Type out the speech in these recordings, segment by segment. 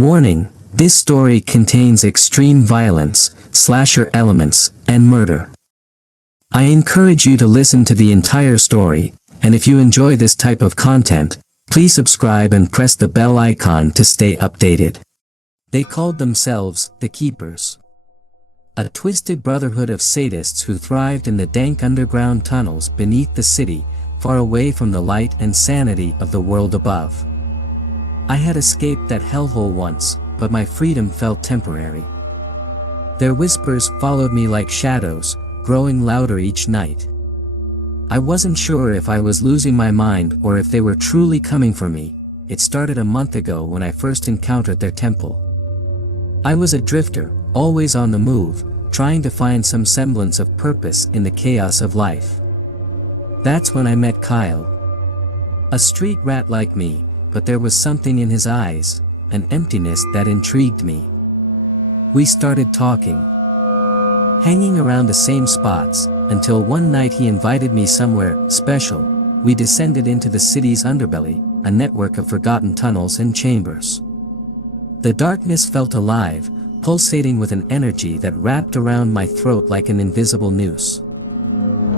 Warning, this story contains extreme violence, slasher elements, and murder. I encourage you to listen to the entire story, and if you enjoy this type of content, please subscribe and press the bell icon to stay updated. They called themselves the Keepers. A twisted brotherhood of sadists who thrived in the dank underground tunnels beneath the city, far away from the light and sanity of the world above. I had escaped that hellhole once, but my freedom felt temporary. Their whispers followed me like shadows, growing louder each night. I wasn't sure if I was losing my mind or if they were truly coming for me. It started a month ago when I first encountered their temple. I was a drifter, always on the move, trying to find some semblance of purpose in the chaos of life. That's when I met Kyle. A street rat like me, but there was something in his eyes, an emptiness that intrigued me. We started talking, hanging around the same spots, until one night he invited me somewhere special. We descended into the city's underbelly, a network of forgotten tunnels and chambers. The darkness felt alive, pulsating with an energy that wrapped around my throat like an invisible noose.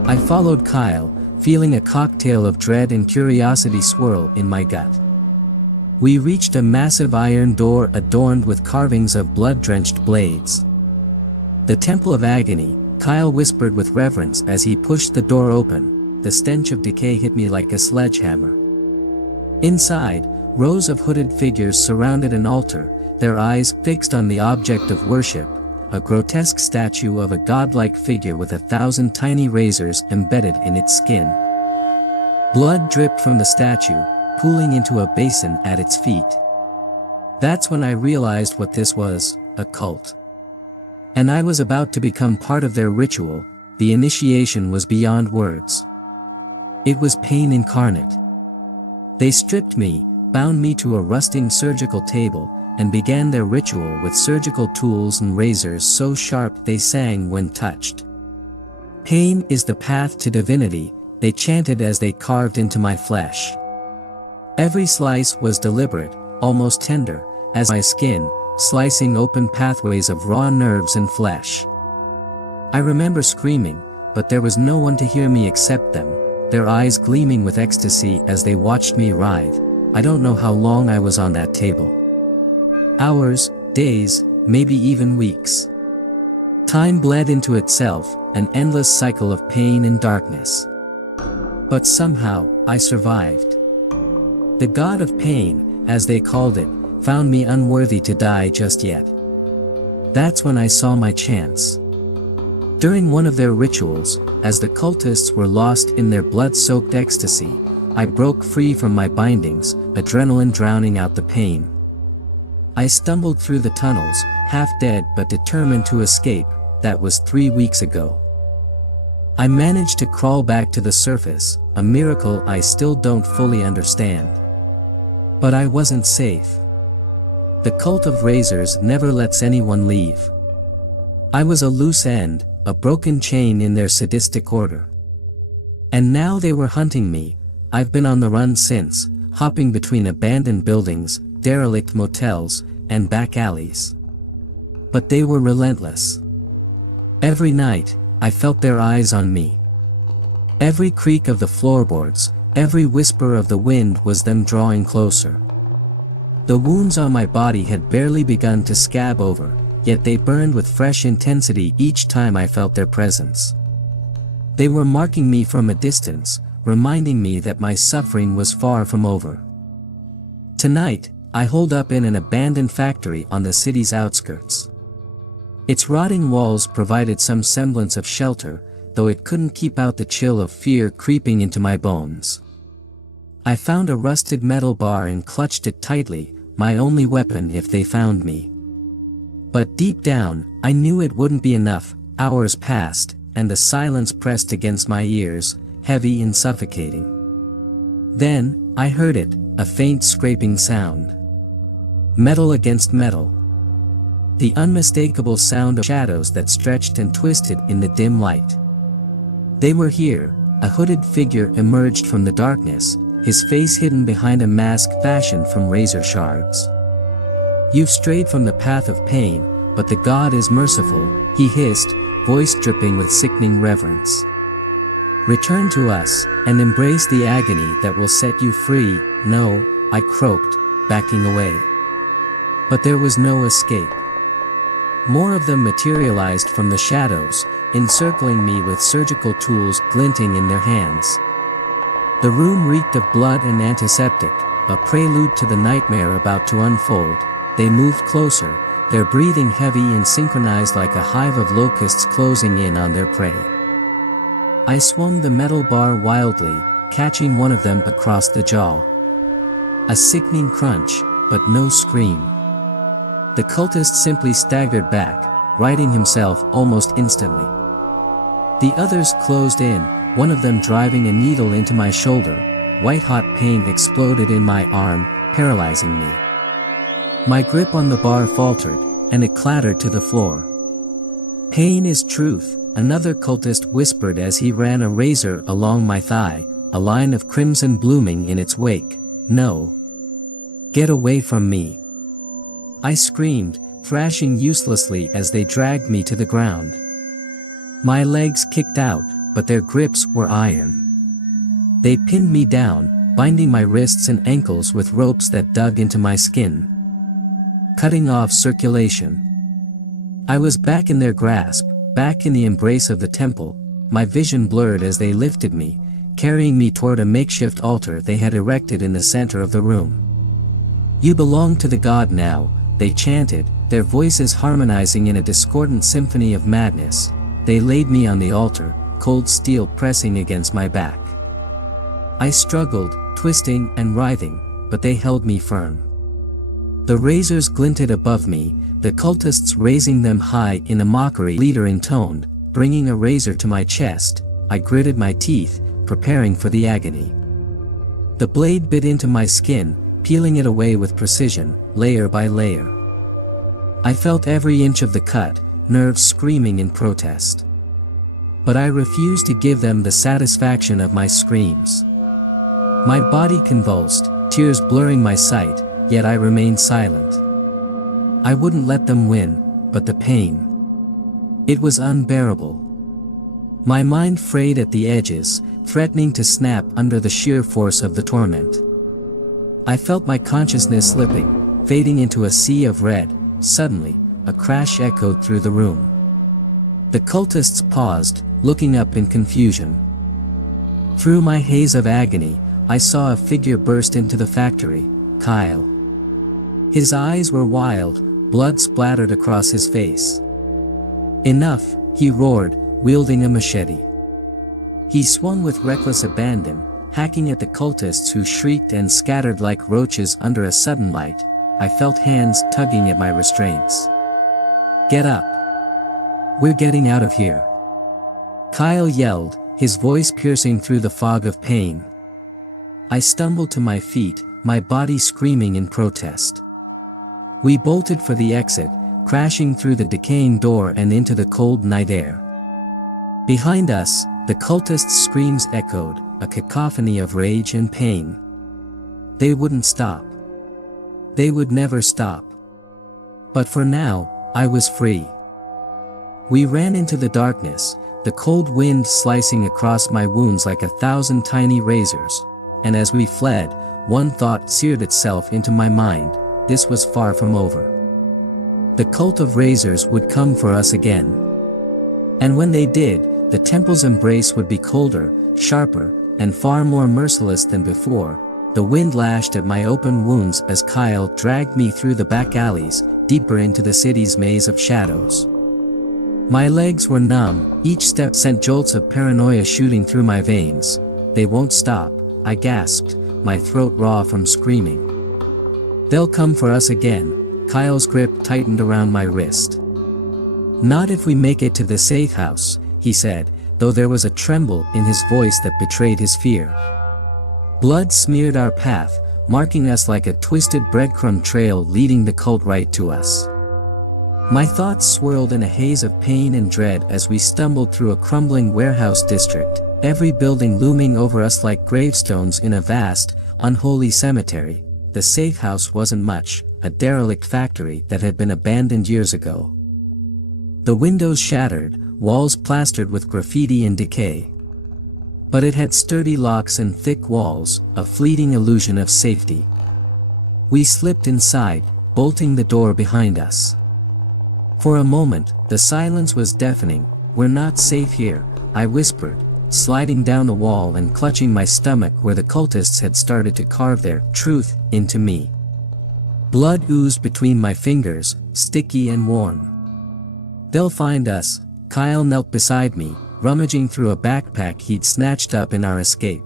I followed Kyle, feeling a cocktail of dread and curiosity swirl in my gut. We reached a massive iron door adorned with carvings of blood-drenched blades. The Temple of Agony, Kyle whispered with reverence as he pushed the door open. The stench of decay hit me like a sledgehammer. Inside, rows of hooded figures surrounded an altar, their eyes fixed on the object of worship, a grotesque statue of a godlike figure with 1,000 tiny razors embedded in its skin. Blood dripped from the statue, pooling into a basin at its feet. That's when I realized what this was, a cult. And I was about to become part of their ritual. The initiation was beyond words. It was pain incarnate. They stripped me, bound me to a rusting surgical table, and began their ritual with surgical tools and razors so sharp they sang when touched. Pain is the path to divinity, they chanted as they carved into my flesh. Every slice was deliberate, almost tender, as my skin, slicing open pathways of raw nerves and flesh. I remember screaming, but there was no one to hear me except them, their eyes gleaming with ecstasy as they watched me writhe. I don't know how long I was on that table. Hours, days, maybe even weeks. Time bled into itself, an endless cycle of pain and darkness. But somehow, I survived. The god of pain, as they called it, found me unworthy to die just yet. That's when I saw my chance. During one of their rituals, as the cultists were lost in their blood-soaked ecstasy, I broke free from my bindings, adrenaline drowning out the pain. I stumbled through the tunnels, half dead but determined to escape. That was 3 weeks ago. I managed to crawl back to the surface, a miracle I still don't fully understand. But I wasn't safe. The cult of razors never lets anyone leave. I was a loose end, a broken chain in their sadistic order. And now they were hunting me. I've been on the run since, hopping between abandoned buildings, derelict motels, and back alleys. But they were relentless. Every night, I felt their eyes on me. Every creak of the floorboards, every whisper of the wind was them drawing closer. The wounds on my body had barely begun to scab over, yet they burned with fresh intensity each time I felt their presence. They were marking me from a distance, reminding me that my suffering was far from over. Tonight, I holed up in an abandoned factory on the city's outskirts. Its rotting walls provided some semblance of shelter, though it couldn't keep out the chill of fear creeping into my bones. I found a rusted metal bar and clutched it tightly, my only weapon if they found me. But deep down, I knew it wouldn't be enough. Hours passed, and the silence pressed against my ears, heavy and suffocating. Then, I heard it, a faint scraping sound. Metal against metal. The unmistakable sound of shadows that stretched and twisted in the dim light. They were here. A hooded figure emerged from the darkness, his face hidden behind a mask fashioned from razor shards. "You've strayed from the path of pain, but the God is merciful," he hissed, voice dripping with sickening reverence. "Return to us, and embrace the agony that will set you free." "No," I croaked, backing away. But there was no escape. More of them materialized from the shadows, encircling me with surgical tools glinting in their hands. The room reeked of blood and antiseptic, a prelude to the nightmare about to unfold. They moved closer, their breathing heavy and synchronized like a hive of locusts closing in on their prey. I swung the metal bar wildly, catching one of them across the jaw. A sickening crunch, but no scream. The cultist simply staggered back, righting himself almost instantly. The others closed in, one of them driving a needle into my shoulder. White-hot pain exploded in my arm, paralyzing me. My grip on the bar faltered, and it clattered to the floor. "Pain is truth," another cultist whispered as he ran a razor along my thigh, a line of crimson blooming in its wake. "No. Get away from me." I screamed, thrashing uselessly as they dragged me to the ground. My legs kicked out, but their grips were iron. They pinned me down, binding my wrists and ankles with ropes that dug into my skin, cutting off circulation. I was back in their grasp, back in the embrace of the temple, my vision blurred as they lifted me, carrying me toward a makeshift altar they had erected in the center of the room. "You belong to the god now," they chanted, their voices harmonizing in a discordant symphony of madness. They laid me on the altar, cold steel pressing against my back. I struggled, twisting and writhing, but they held me firm. The razors glinted above me, the cultists raising them high in a mockery. Leader intoned, bringing a razor to my chest. I gritted my teeth, preparing for the agony. The blade bit into my skin, peeling it away with precision, layer by layer. I felt every inch of the cut, nerves screaming in protest. But I refused to give them the satisfaction of my screams. My body convulsed, tears blurring my sight, yet I remained silent. I wouldn't let them win, but the pain. It was unbearable. My mind frayed at the edges, threatening to snap under the sheer force of the torment. I felt my consciousness slipping, fading into a sea of red. Suddenly, a crash echoed through the room. The cultists paused, looking up in confusion. Through my haze of agony, I saw a figure burst into the factory, Kyle. His eyes were wild, blood splattered across his face. "Enough," he roared, wielding a machete. He swung with reckless abandon, hacking at the cultists who shrieked and scattered like roaches under a sudden light. I felt hands tugging at my restraints. "Get up. We're getting out of here," Kyle yelled, his voice piercing through the fog of pain. I stumbled to my feet, my body screaming in protest. We bolted for the exit, crashing through the decaying door and into the cold night air. Behind us, the cultists' screams echoed, a cacophony of rage and pain. They wouldn't stop. They would never stop. But for now, I was free. We ran into the darkness, the cold wind slicing across my wounds like 1,000 tiny razors. And as we fled, one thought seared itself into my mind: this was far from over. The cult of razors would come for us again. And when they did, the temple's embrace would be colder, sharper, and far more merciless than before. The wind lashed at my open wounds as Kyle dragged me through the back alleys, deeper into the city's maze of shadows. My legs were numb, each step sent jolts of paranoia shooting through my veins. "They won't stop," I gasped, my throat raw from screaming. "They'll come for us again." Kyle's grip tightened around my wrist. "Not if we make it to the safe house," he said, though there was a tremble in his voice that betrayed his fear. Blood smeared our path, marking us like a twisted breadcrumb trail leading the cult right to us. My thoughts swirled in a haze of pain and dread as we stumbled through a crumbling warehouse district, every building looming over us like gravestones in a vast, unholy cemetery. The safe house wasn't much, a derelict factory that had been abandoned years ago. The windows shattered, walls plastered with graffiti and decay. But it had sturdy locks and thick walls, a fleeting illusion of safety. We slipped inside, bolting the door behind us. For a moment, the silence was deafening. "We're not safe here," I whispered, sliding down the wall and clutching my stomach where the cultists had started to carve their truth into me. Blood oozed between my fingers, sticky and warm. "They'll find us." Kyle knelt beside me, rummaging through a backpack he'd snatched up in our escape.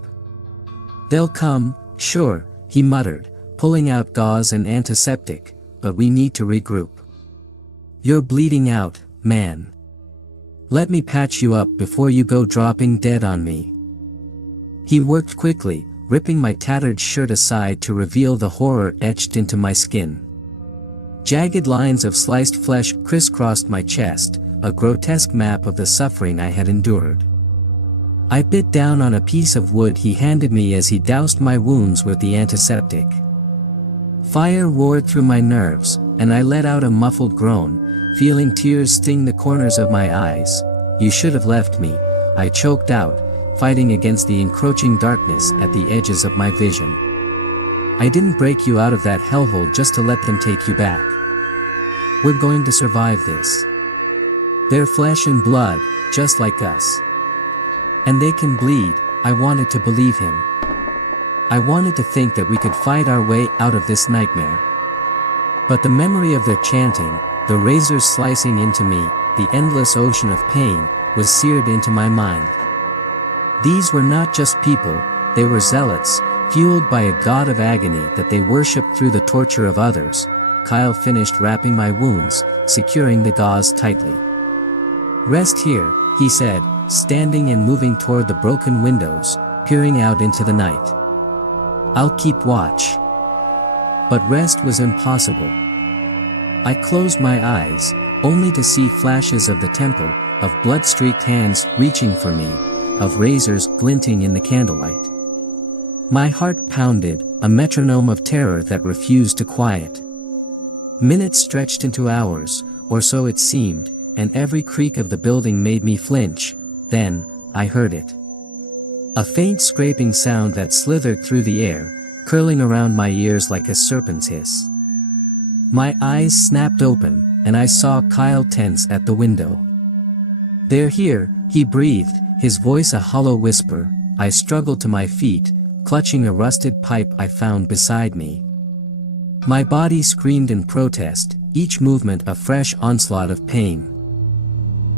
"They'll come, sure," he muttered, pulling out gauze and antiseptic, "but we need to regroup." "You're bleeding out, man. Let me patch you up before you go dropping dead on me." He worked quickly, ripping my tattered shirt aside to reveal the horror etched into my skin. Jagged lines of sliced flesh crisscrossed my chest, a grotesque map of the suffering I had endured. I bit down on a piece of wood he handed me as he doused my wounds with the antiseptic. Fire roared through my nerves, and I let out a muffled groan, feeling tears sting the corners of my eyes. "You should have left me," I choked out, fighting against the encroaching darkness at the edges of my vision. "I didn't break you out of that hellhole just to let them take you back. We're going to survive this. They're flesh and blood, just like us. And they can bleed." I wanted to believe him. I wanted to think that we could fight our way out of this nightmare. But the memory of their chanting, the razors slicing into me, the endless ocean of pain, was seared into my mind. These were not just people, they were zealots, fueled by a god of agony that they worshipped through the torture of others. Kyle finished wrapping my wounds, securing the gauze tightly. "Rest here," he said, standing and moving toward the broken windows, peering out into the night. "I'll keep watch." But rest was impossible. I closed my eyes, only to see flashes of the temple, of blood-streaked hands reaching for me, of razors glinting in the candlelight. My heart pounded, a metronome of terror that refused to quiet. Minutes stretched into hours, or so it seemed, and every creak of the building made me flinch. Then, I heard it. A faint scraping sound that slithered through the air, curling around my ears like a serpent's hiss. My eyes snapped open, and I saw Kyle tense at the window. "They're here," he breathed, his voice a hollow whisper. I struggled to my feet, clutching a rusted pipe I found beside me. My body screamed in protest, each movement a fresh onslaught of pain.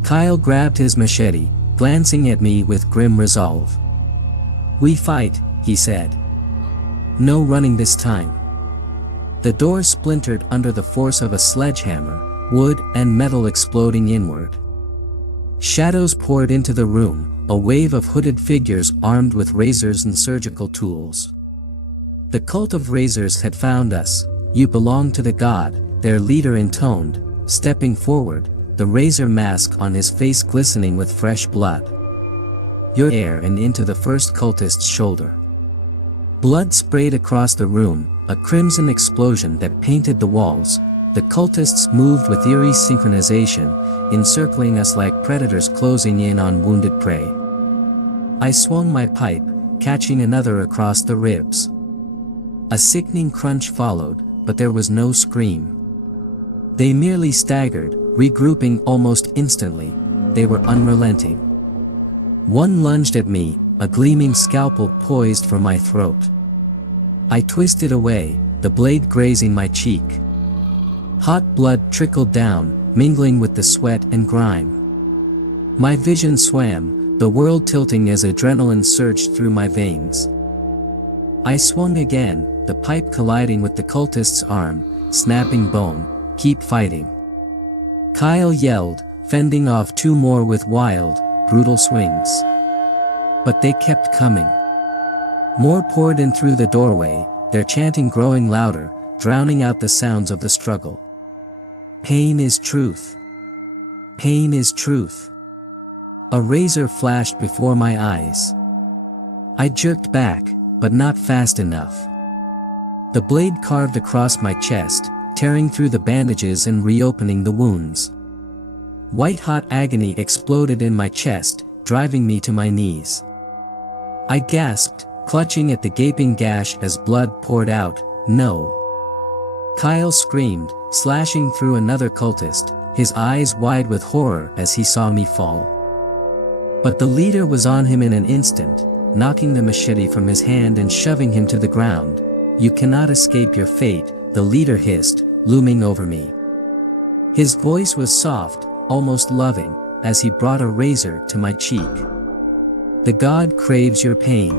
Kyle grabbed his machete, glancing at me with grim resolve. "We fight," he said. "No running this time." The door splintered under the force of a sledgehammer, wood and metal exploding inward. Shadows poured into the room, a wave of hooded figures armed with razors and surgical tools. The cult of razors had found us. "You belong to the god," their leader intoned, stepping forward, the razor mask on his face glistening with fresh blood. "Your air," and into the first cultist's shoulder. Blood sprayed across the room, a crimson explosion that painted the walls. The cultists moved with eerie synchronization, encircling us like predators closing in on wounded prey. I swung my pipe, catching another across the ribs. A sickening crunch followed, but there was no scream. They merely staggered, regrouping almost instantly. They were unrelenting. One lunged at me, a gleaming scalpel poised for my throat. I twisted away, the blade grazing my cheek. Hot blood trickled down, mingling with the sweat and grime. My vision swam, the world tilting as adrenaline surged through my veins. I swung again, the pipe colliding with the cultist's arm, snapping bone. "Keep fighting." Kyle yelled, fending off two more with wild, brutal swings. But they kept coming. More poured in through the doorway, their chanting growing louder, drowning out the sounds of the struggle. "Pain is truth. Pain is truth." A razor flashed before my eyes. I jerked back, but not fast enough. The blade carved across my chest, tearing through the bandages and reopening the wounds. White-hot agony exploded in my chest, driving me to my knees. I gasped, clutching at the gaping gash as blood poured out. "No!" Kyle screamed, slashing through another cultist, his eyes wide with horror as he saw me fall. But the leader was on him in an instant, knocking the machete from his hand and shoving him to the ground. "You cannot escape your fate," the leader hissed, looming over me. His voice was soft, almost loving, as he brought a razor to my cheek. "The god craves your pain.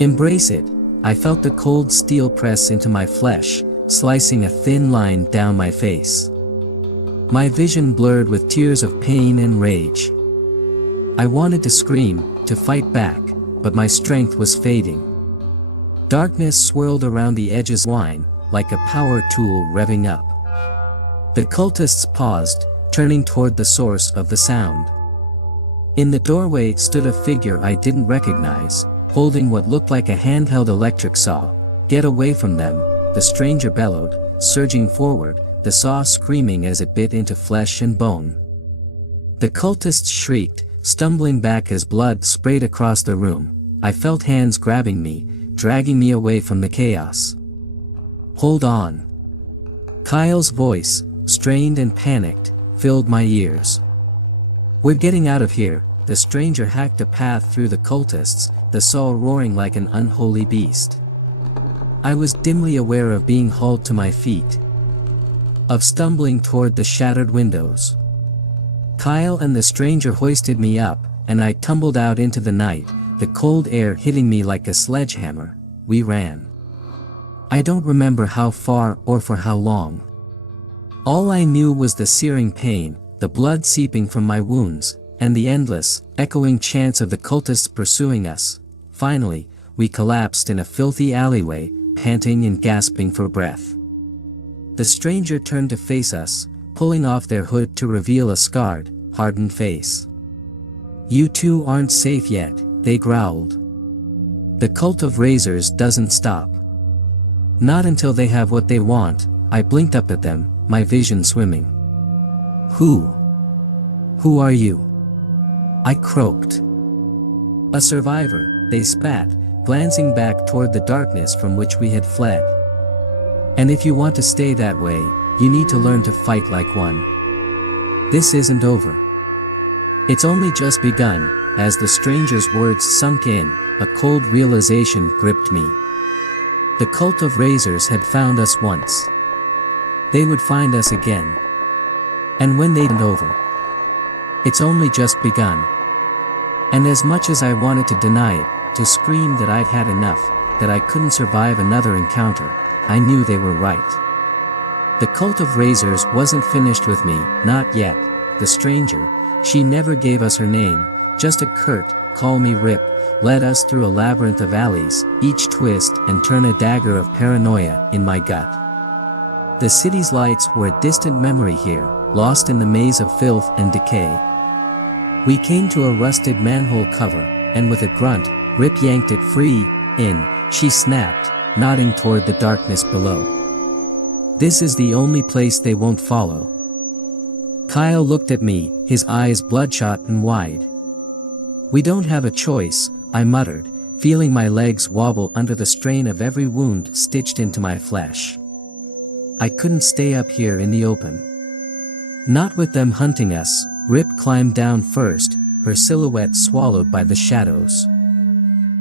Embrace it." I felt the cold steel press into my flesh, slicing a thin line down my face. My vision blurred with tears of pain and rage. I wanted to scream, to fight back, but my strength was fading. Darkness swirled around the edges of wine, like a power tool revving up. The cultists paused, turning toward the source of the sound. In the doorway stood a figure I didn't recognize, holding what looked like a handheld electric saw. "Get away from them," the stranger bellowed, surging forward, the saw screaming as it bit into flesh and bone. The cultists shrieked, stumbling back as blood sprayed across the room. I felt hands grabbing me, dragging me away from the chaos. "Hold on." Kyle's voice, strained and panicked, filled my ears. "We're getting out of here." The stranger hacked a path through the cultists, the saw roaring like an unholy beast. I was dimly aware of being hauled to my feet, of stumbling toward the shattered windows. Kyle and the stranger hoisted me up, and I tumbled out into the night, the cold air hitting me like a sledgehammer. We ran. I don't remember how far or for how long. All I knew was the searing pain, the blood seeping from my wounds, and the endless, echoing chants of the cultists pursuing us. Finally, we collapsed in a filthy alleyway, panting and gasping for breath. The stranger turned to face us, pulling off their hood to reveal a scarred, hardened face. "You two aren't safe yet," they growled. "The cult of razors doesn't stop. Not until they have what they want." I blinked up at them, my vision swimming. Who are you?" I croaked. "A survivor," they spat, glancing back toward the darkness from which we had fled. "And if you want to stay that way, you need to learn to fight like one. This isn't over. It's only just begun." As the stranger's words sunk in, a cold realization gripped me. The cult of razors had found us once. They would find us again. And when they'd been over, it's only just begun. And as much as I wanted to deny it, to scream that I'd had enough, that I couldn't survive another encounter, I knew they were right. The cult of razors wasn't finished with me, not yet. The stranger, she never gave us her name, just a curt, "Call me Rip," led us through a labyrinth of alleys, each twist and turn a dagger of paranoia in my gut. The city's lights were a distant memory here, lost in the maze of filth and decay. We came to a rusted manhole cover, and with a grunt, Rip yanked it free. "In," she snapped, nodding toward the darkness below. "This is the only place they won't follow." Kyle looked at me, his eyes bloodshot and wide. "We don't have a choice," I muttered, feeling my legs wobble under the strain of every wound stitched into my flesh. I couldn't stay up here in the open. Not with them hunting us. Rip climbed down first, her silhouette swallowed by the shadows.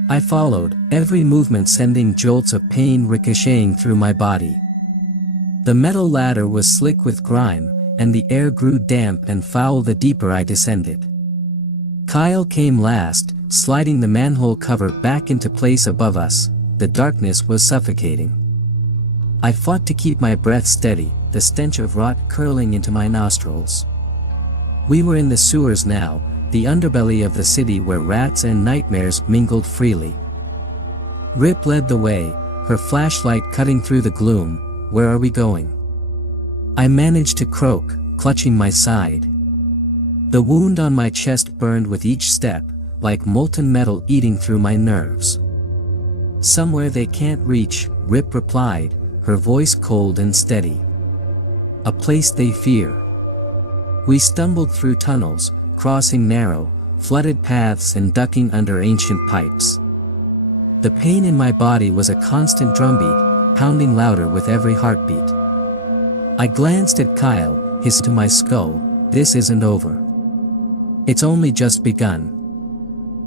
I followed, every movement sending jolts of pain ricocheting through my body. The metal ladder was slick with grime, and the air grew damp and foul the deeper I descended. Kyle came last, sliding the manhole cover back into place above us. The darkness was suffocating. I fought to keep my breath steady, the stench of rot curling into my nostrils. We were in the sewers now, the underbelly of the city where rats and nightmares mingled freely. Rip led the way, her flashlight cutting through the gloom. "Where are we going?" I managed to croak, clutching my side. The wound on my chest burned with each step, like molten metal eating through my nerves. "Somewhere they can't reach," Rip replied, her voice cold and steady. A place they fear. We stumbled through tunnels, crossing narrow, flooded paths and ducking under ancient pipes. The pain in my body was a constant drumbeat, pounding louder with every heartbeat. I glanced at Kyle, hissed to my skull, "This isn't over. It's only just begun."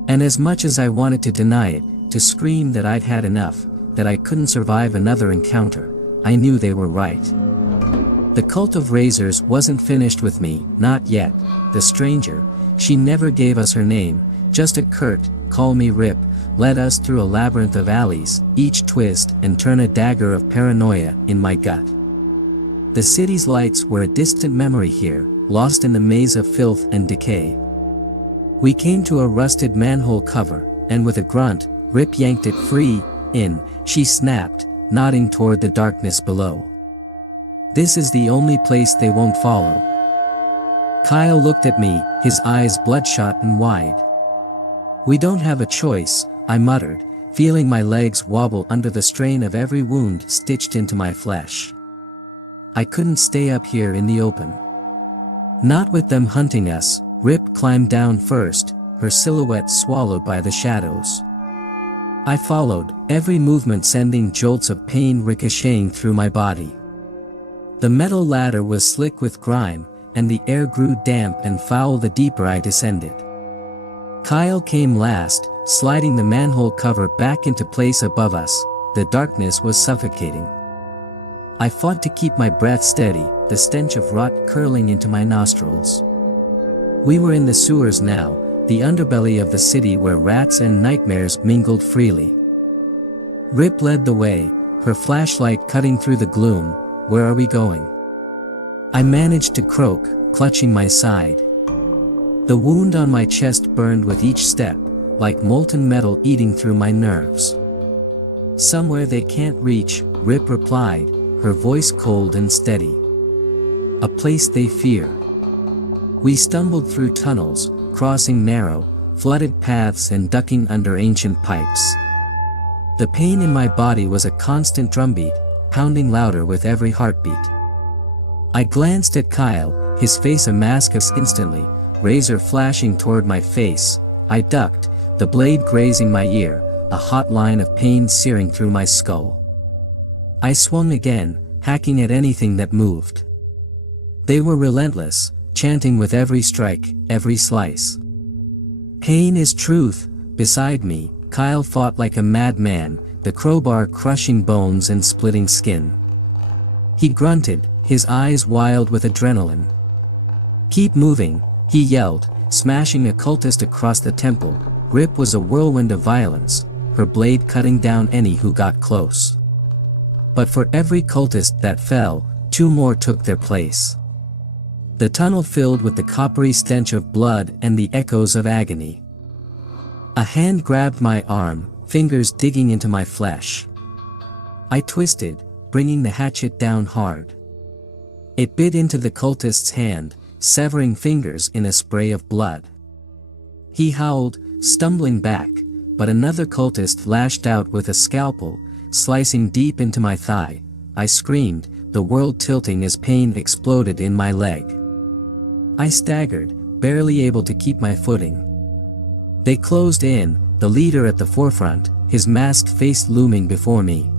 And as much as I wanted to deny it, to scream that I'd had enough, that I couldn't survive another encounter, I knew they were right. The cult of razors wasn't finished with me, not yet. The stranger, she never gave us her name, just a curt, "Call me Rip," led us through a labyrinth of alleys, each twist and turn a dagger of paranoia in my gut. The city's lights were a distant memory here, lost in the maze of filth and decay. We came to a rusted manhole cover, and with a grunt, Rip yanked it free. "In," she snapped, nodding toward the darkness below. "This is the only place they won't follow." Kyle looked at me, his eyes bloodshot and wide. "We don't have a choice," I muttered, feeling my legs wobble under the strain of every wound stitched into my flesh. I couldn't stay up here in the open. Not with them hunting us. Rip climbed down first, her silhouette swallowed by the shadows. I followed, every movement sending jolts of pain ricocheting through my body. The metal ladder was slick with grime, and the air grew damp and foul the deeper I descended. Kyle came last, sliding the manhole cover back into place above us. The darkness was suffocating. I fought to keep my breath steady, the stench of rot curling into my nostrils. We were in the sewers now, the underbelly of the city where rats and nightmares mingled freely. Rip led the way, her flashlight cutting through the gloom. "Where are we going?" I managed to croak, clutching my side. The wound on my chest burned with each step, like molten metal eating through my nerves. "Somewhere they can't reach," Rip replied, her voice cold and steady. "A place they fear." We stumbled through tunnels, crossing narrow, flooded paths and ducking under ancient pipes. The pain in my body was a constant drumbeat, pounding louder with every heartbeat. I glanced at Kyle, his face a mask of instantly, razor flashing toward my face. I ducked, the blade grazing my ear, a hot line of pain searing through my skull. I swung again, hacking at anything that moved. They were relentless, chanting with every strike, every slice. "Pain is truth." Beside me, Kyle fought like a madman, the crowbar crushing bones and splitting skin. He grunted, his eyes wild with adrenaline. "Keep moving," he yelled, smashing a cultist across the temple. Rip was a whirlwind of violence, her blade cutting down any who got close. But for every cultist that fell, two more took their place. The tunnel filled with the coppery stench of blood and the echoes of agony. A hand grabbed my arm, fingers digging into my flesh. I twisted, bringing the hatchet down hard. It bit into the cultist's hand, severing fingers in a spray of blood. He howled, stumbling back, but another cultist lashed out with a scalpel, slicing deep into my thigh. I screamed, the world tilting as pain exploded in my leg. I staggered, barely able to keep my footing. They closed in, the leader at the forefront, his masked face looming before me.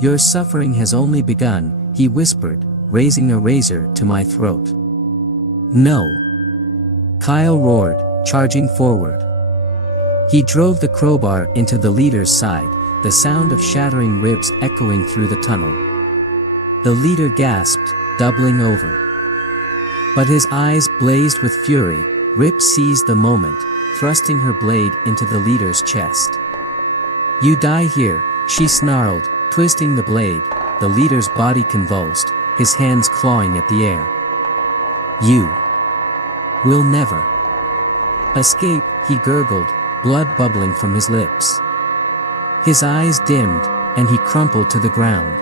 "Your suffering has only begun," he whispered, raising a razor to my throat. "No!" Kyle roared, charging forward. He drove the crowbar into the leader's side, the sound of shattering ribs echoing through the tunnel. The leader gasped, doubling over. But his eyes blazed with fury. Rip seized the moment, thrusting her blade into the leader's chest. "You die here," she snarled, twisting the blade. The leader's body convulsed, his hands clawing at the air. "You will never escape," he gurgled, blood bubbling from his lips. His eyes dimmed, and he crumpled to the ground.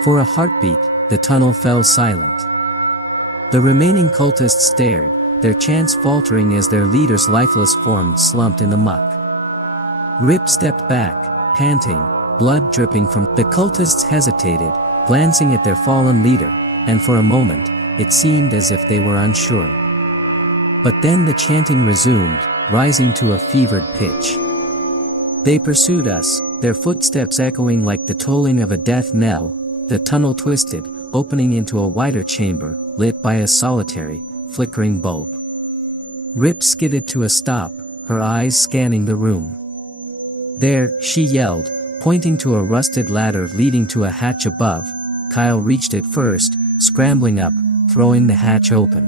For a heartbeat, the tunnel fell silent. The remaining cultists stared, their chants faltering as their leader's lifeless form slumped in the muck. Rip stepped back, panting, blood dripping from. The cultists hesitated, glancing at their fallen leader, and for a moment, it seemed as if they were unsure. But then the chanting resumed, rising to a fevered pitch. They pursued us, their footsteps echoing like the tolling of a death knell. The tunnel twisted, opening into a wider chamber, lit by a solitary, flickering bulb. Rip skidded to a stop, her eyes scanning the room. "There," she yelled, pointing to a rusted ladder leading to a hatch above. Kyle reached it first, scrambling up, throwing the hatch open.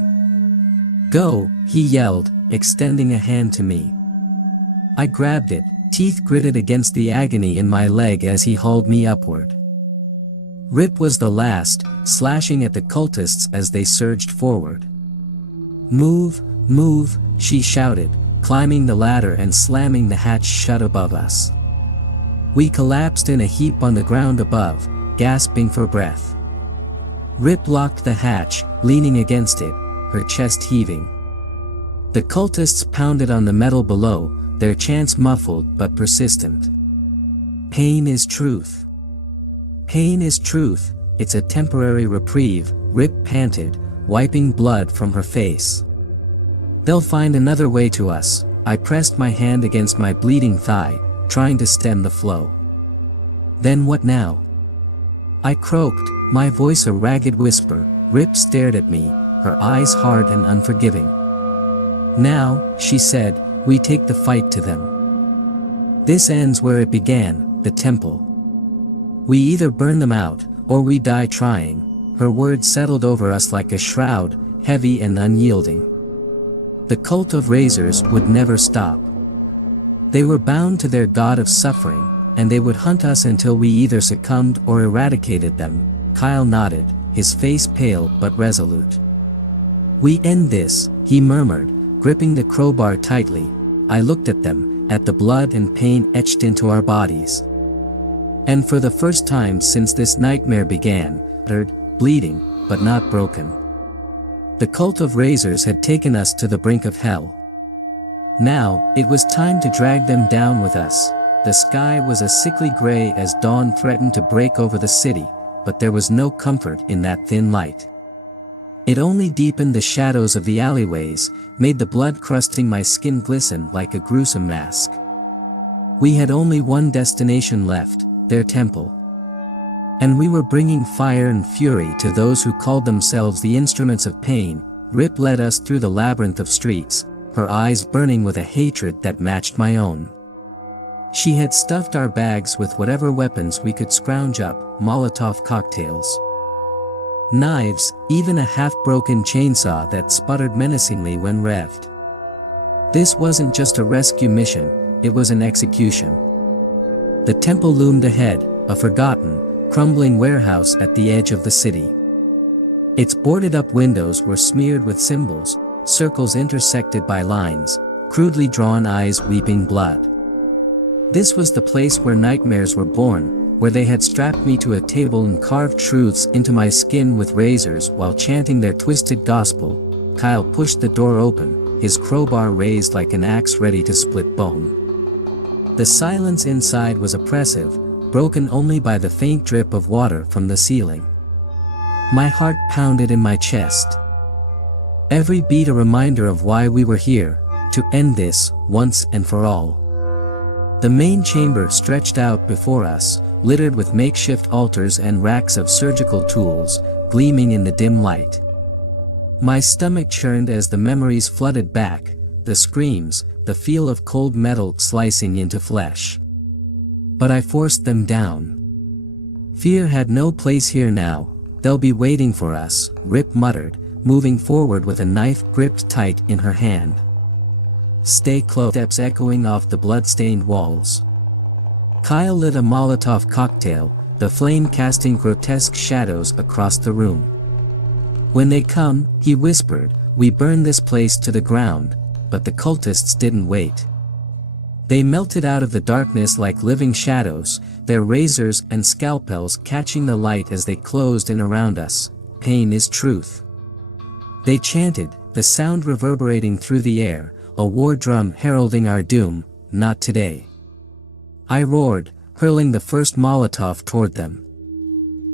"Go," he yelled, extending a hand to me. I grabbed it, teeth gritted against the agony in my leg as he hauled me upward. Rip was the last, slashing at the cultists as they surged forward. "Move, move," she shouted, climbing the ladder and slamming the hatch shut above us. We collapsed in a heap on the ground above, gasping for breath. Rip locked the hatch, leaning against it, her chest heaving. The cultists pounded on the metal below, their chants muffled but persistent. "Pain is truth. Pain is truth, it's a temporary reprieve," Rip panted, wiping blood from her face. "They'll find another way to us." I pressed my hand against my bleeding thigh, trying to stem the flow. "Then what now?" I croaked, my voice a ragged whisper. Rip stared at me, her eyes hard and unforgiving. "Now," she said, "we take the fight to them. This ends where it began, the temple. We either burn them out, or we die trying." Her words settled over us like a shroud, heavy and unyielding. The cult of razors would never stop. They were bound to their god of suffering, and they would hunt us until we either succumbed or eradicated them. Kyle nodded, his face pale but resolute. "We end this," he murmured, gripping the crowbar tightly. I looked at them, at the blood and pain etched into our bodies. And for the first time since this nightmare began, battered, bleeding, but not broken. The cult of razors had taken us to the brink of hell. Now, it was time to drag them down with us. The sky was a sickly gray as dawn threatened to break over the city, but there was no comfort in that thin light. It only deepened the shadows of the alleyways, made the blood crusting my skin glisten like a gruesome mask. We had only one destination left, their temple. And we were bringing fire and fury to those who called themselves the instruments of pain. Rip led us through the labyrinth of streets, her eyes burning with a hatred that matched my own. She had stuffed our bags with whatever weapons we could scrounge up, Molotov cocktails, knives, even a half-broken chainsaw that sputtered menacingly when revved. This wasn't just a rescue mission, it was an execution. The temple loomed ahead, a forgotten, crumbling warehouse at the edge of the city. Its boarded-up windows were smeared with symbols, circles intersected by lines, crudely drawn eyes weeping blood. This was the place where nightmares were born, where they had strapped me to a table and carved truths into my skin with razors while chanting their twisted gospel. Kyle pushed the door open, his crowbar raised like an axe ready to split bone. The silence inside was oppressive, broken only by the faint drip of water from the ceiling. My heart pounded in my chest. Every beat a reminder of why we were here, to end this, once and for all. The main chamber stretched out before us, littered with makeshift altars and racks of surgical tools, gleaming in the dim light. My stomach churned as the memories flooded back, the screams, the feel of cold metal slicing into flesh. But I forced them down. Fear had no place here now. "They'll be waiting for us," Rip muttered, moving forward with a knife gripped tight in her hand. "Stay close," steps echoing off the blood-stained walls. Kyle lit a Molotov cocktail, the flame casting grotesque shadows across the room. "When they come," he whispered, "we burn this place to the ground." But the cultists didn't wait. They melted out of the darkness like living shadows, their razors and scalpels catching the light as they closed in around us. "Pain is truth." They chanted, the sound reverberating through the air, a war drum heralding our doom. "Not today." I roared, hurling the first Molotov toward them.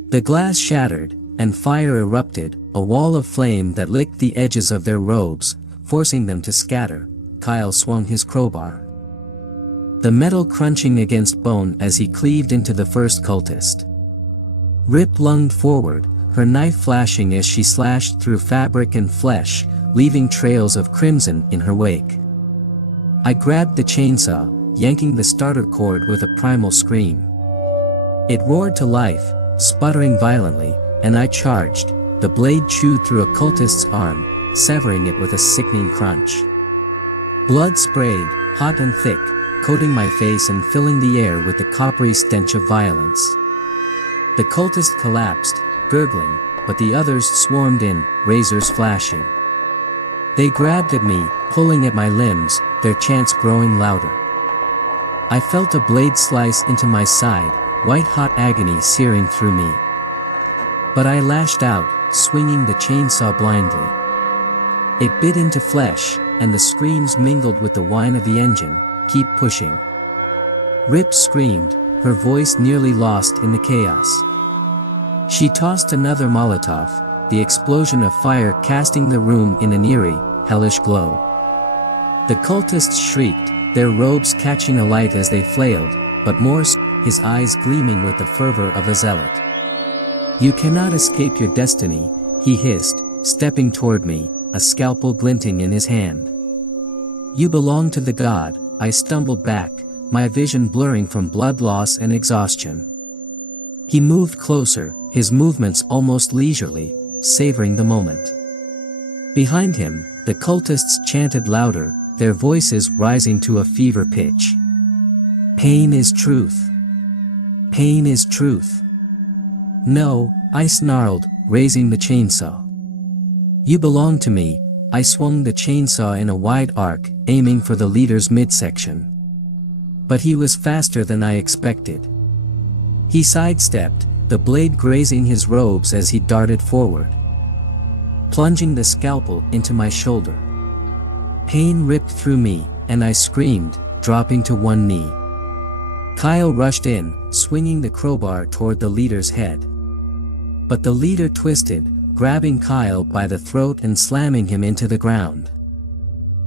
The glass shattered, and fire erupted, a wall of flame that licked the edges of their robes, forcing them to scatter. Kyle swung his crowbar, the metal crunching against bone as he cleaved into the first cultist. Rip lunged forward, her knife flashing as she slashed through fabric and flesh, leaving trails of crimson in her wake. I grabbed the chainsaw, yanking the starter cord with a primal scream. It roared to life, sputtering violently, and I charged. The blade chewed through a cultist's arm, severing it with a sickening crunch. Blood sprayed, hot and thick, coating my face and filling the air with the coppery stench of violence. The cultist collapsed, gurgling, but the others swarmed in, razors flashing. They grabbed at me, pulling at my limbs, their chants growing louder. I felt a blade slice into my side, white-hot agony searing through me. But I lashed out, swinging the chainsaw blindly. It bit into flesh, and the screams mingled with the whine of the engine. Keep pushing. Rip screamed, her voice nearly lost in the chaos. She tossed another Molotov, the explosion of fire casting the room in an eerie, hellish glow. The cultists shrieked, their robes catching alight as they flailed, but Morse, his eyes gleaming with the fervor of a zealot. You cannot escape your destiny, he hissed, stepping toward me, a scalpel glinting in his hand. You belong to the god. I stumbled back, my vision blurring from blood loss and exhaustion. He moved closer, his movements almost leisurely, savoring the moment. Behind him, the cultists chanted louder, their voices rising to a fever pitch. Pain is truth. Pain is truth. No, I snarled, raising the chainsaw. You belong to me. I swung the chainsaw in a wide arc, aiming for the leader's midsection. But he was faster than I expected. He sidestepped, the blade grazing his robes as he darted forward, plunging the scalpel into my shoulder. Pain ripped through me, and I screamed, dropping to one knee. Kyle rushed in, swinging the crowbar toward the leader's head. But the leader twisted, grabbing Kyle by the throat and slamming him into the ground.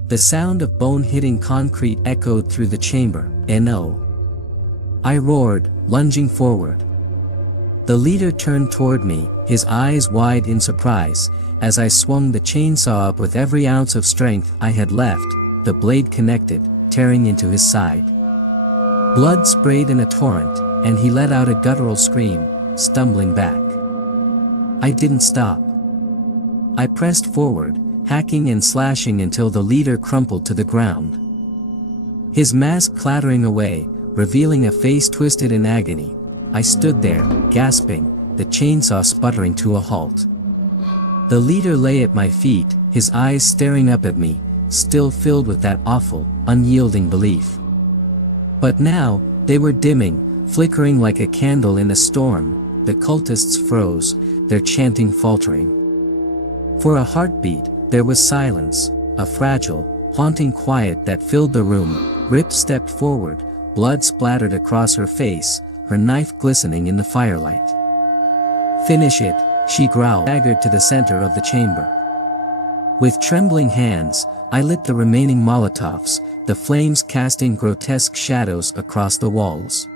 The sound of bone hitting concrete echoed through the chamber. No! I roared, lunging forward. The leader turned toward me, his eyes wide in surprise, as I swung the chainsaw up with every ounce of strength I had left. The blade connected, tearing into his side. Blood sprayed in a torrent, and he let out a guttural scream, stumbling back. I didn't stop. I pressed forward, hacking and slashing until the leader crumpled to the ground. His mask clattering away, revealing a face twisted in agony. I stood there, gasping, the chainsaw sputtering to a halt. The leader lay at my feet, his eyes staring up at me, still filled with that awful, unyielding belief. But now, they were dimming, flickering like a candle in a storm. The cultists froze, their chanting faltering. For a heartbeat, there was silence, a fragile, haunting quiet that filled the room. Rip stepped forward, blood splattered across her face, her knife glistening in the firelight. Finish it, she growled, staggered to the center of the chamber. With trembling hands, I lit the remaining Molotovs, the flames casting grotesque shadows across the walls.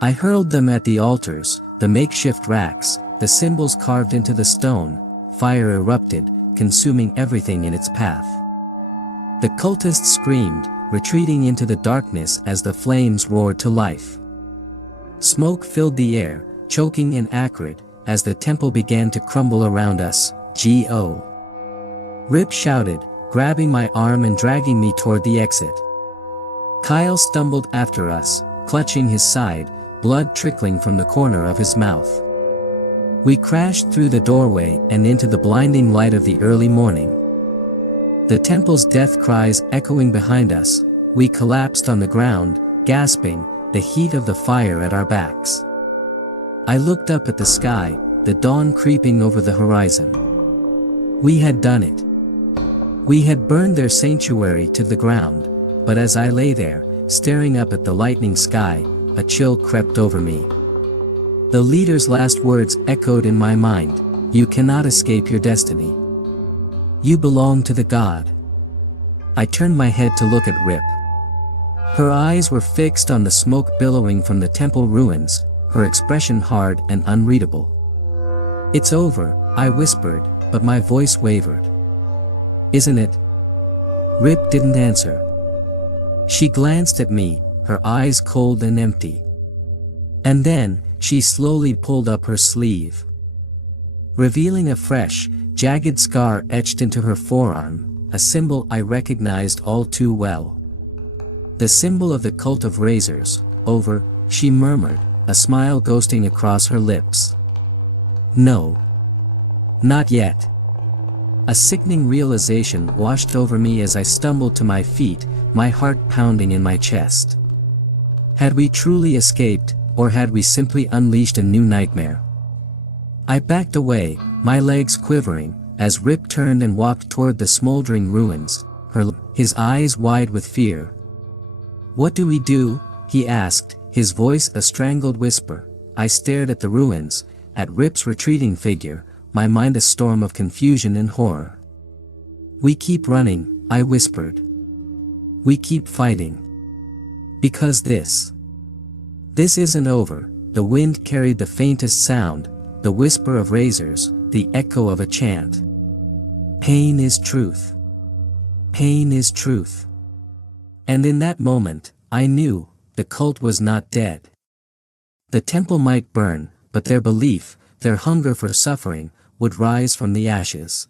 I hurled them at the altars, the makeshift racks, the symbols carved into the stone. Fire erupted, consuming everything in its path. The cultists screamed, retreating into the darkness as the flames roared to life. Smoke filled the air, choking and acrid, as the temple began to crumble around us. Go! Rip shouted, grabbing my arm and dragging me toward the exit. Kyle stumbled after us, clutching his side, blood trickling from the corner of his mouth. We crashed through the doorway and into the blinding light of the early morning. The temple's death cries echoing behind us, we collapsed on the ground, gasping, the heat of the fire at our backs. I looked up at the sky, the dawn creeping over the horizon. We had done it. We had burned their sanctuary to the ground, but as I lay there, staring up at the lightning sky, a chill crept over me. The leader's last words echoed in my mind, "You cannot escape your destiny. You belong to the god." I turned my head to look at Rip. Her eyes were fixed on the smoke billowing from the temple ruins, her expression hard and unreadable. "It's over," I whispered, but my voice wavered. "Isn't it?" Rip didn't answer. She glanced at me, her eyes cold and empty. And then, she slowly pulled up her sleeve, revealing a fresh, jagged scar etched into her forearm, a symbol I recognized all too well. "The symbol of the cult of razors, over," she murmured, a smile ghosting across her lips. "No. Not yet." A sickening realization washed over me as I stumbled to my feet, my heart pounding in my chest. Had we truly escaped, or had we simply unleashed a new nightmare? I backed away, my legs quivering, as Rip turned and walked toward the smoldering ruins, his eyes wide with fear. "What do we do?" he asked, his voice a strangled whisper. I stared at the ruins, at Rip's retreating figure, my mind a storm of confusion and horror. "We keep running," I whispered. "We keep fighting. Because this isn't over." The wind carried the faintest sound, the whisper of razors, the echo of a chant. "Pain is truth. Pain is truth." And in that moment, I knew, the cult was not dead. The temple might burn, but their belief, their hunger for suffering, would rise from the ashes.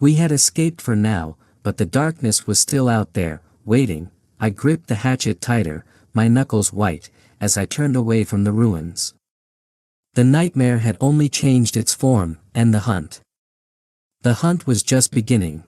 We had escaped for now, but the darkness was still out there, waiting. I gripped the hatchet tighter, my knuckles white, as I turned away from the ruins. The nightmare had only changed its form, and the hunt. The hunt was just beginning.